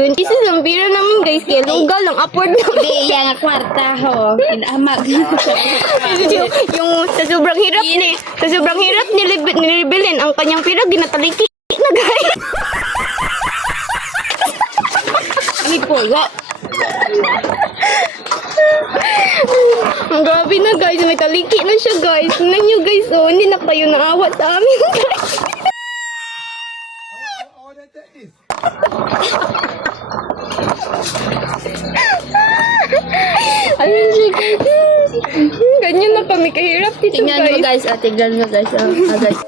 20 pesos ang pira naman guys. Kaya lugal lang. Upward na. Hindi, yan nga kwarta ho. Inamag. yung sa sobrang hirap ni nilibilin ang kanyang pira ginataliki na guys. May pulo. Ang grabe na guys, may taliki na siya guys. Tingnan nyo guys, oh, hindi na kayo naawa sa amin guys. Ayun siya guys. Ganyan na kami kahirap dito Tingnan mo guys. guys, tignan mo guys. Guys.